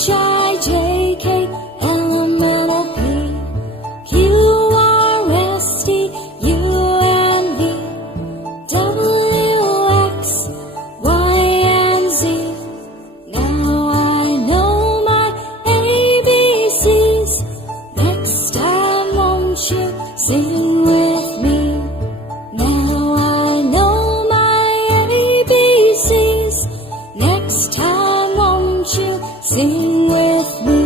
H-I-J-K, L-M-N-O-P, Q-R-S-T, U-N-V, W-X, Y-and-Z. Now I know my ABCs. Next time won't you sing with me? Now I know my ABCs. Next time won't you sing with me?